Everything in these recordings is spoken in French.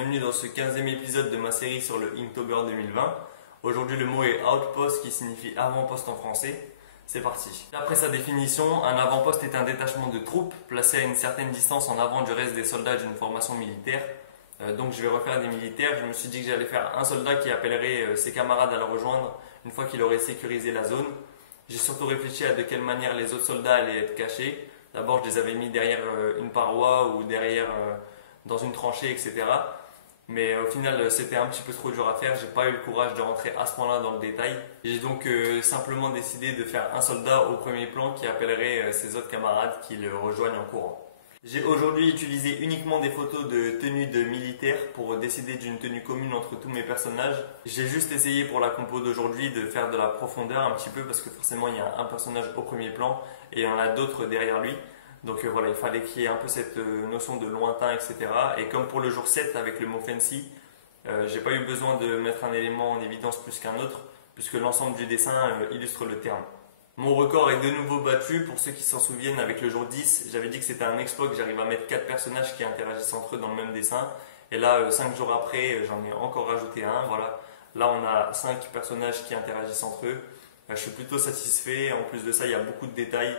bienvenue dans ce 15e épisode de ma série sur le Inktober 2020. Aujourd'hui le mot est outpost qui signifie avant-poste en français. C'est parti. D'après sa définition, un avant-poste est un détachement de troupes placé à une certaine distance en avant du reste des soldats d'une formation militaire. Donc je vais refaire des militaires. Je me suis dit que j'allais faire un soldat qui appellerait ses camarades à le rejoindre une fois qu'il aurait sécurisé la zone. J'ai surtout réfléchi à de quelle manière les autres soldats allaient être cachés. D'abord je les avais mis derrière une paroi ou derrière dans une tranchée, etc. Mais au final c'était un petit peu trop dur à faire, j'ai pas eu le courage de rentrer à ce point-là dans le détail. J'ai donc simplement décidé de faire un soldat au premier plan qui appellerait ses autres camarades qui le rejoignent en courant. J'ai aujourd'hui utilisé uniquement des photos de tenues de militaires pour décider d'une tenue commune entre tous mes personnages. J'ai juste essayé pour la compo d'aujourd'hui de faire de la profondeur un petit peu parce que forcément il y a un personnage au premier plan et il y en a d'autres derrière lui. Donc voilà, il fallait qu'il y ait un peu cette notion de lointain, etc. Et comme pour le jour 7 avec le mot fancy, j'ai pas eu besoin de mettre un élément en évidence plus qu'un autre, puisque l'ensemble du dessin illustre le terme. Mon record est de nouveau battu, pour ceux qui s'en souviennent, avec le jour 10, j'avais dit que c'était un exploit que j'arrive à mettre 4 personnages qui interagissent entre eux dans le même dessin. Et là, 5 jours après, j'en ai encore rajouté un, voilà. Là, on a 5 personnages qui interagissent entre eux. Je suis plutôt satisfait, en plus de ça, il y a beaucoup de détails.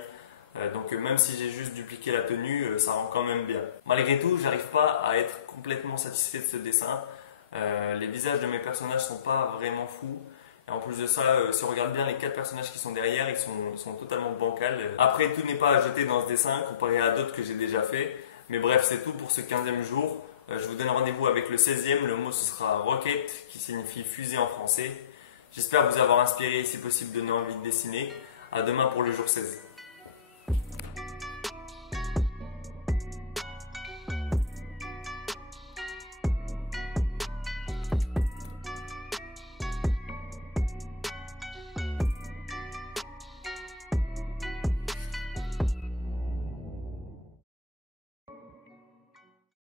Donc même si j'ai juste dupliqué la tenue, ça rend quand même bien. Malgré tout, j'arrive pas à être complètement satisfait de ce dessin. Les visages de mes personnages sont pas vraiment fous. Et en plus de ça, si on regarde bien les 4 personnages qui sont derrière, ils sont totalement bancals. Après, tout n'est pas à jeter dans ce dessin comparé à d'autres que j'ai déjà fait. Mais bref, c'est tout pour ce 15e jour. Je vous donne rendez-vous avec le 16e. Le mot ce sera rocket, qui signifie fusée en français. J'espère vous avoir inspiré et si possible donné envie de dessiner. À demain pour le jour 16.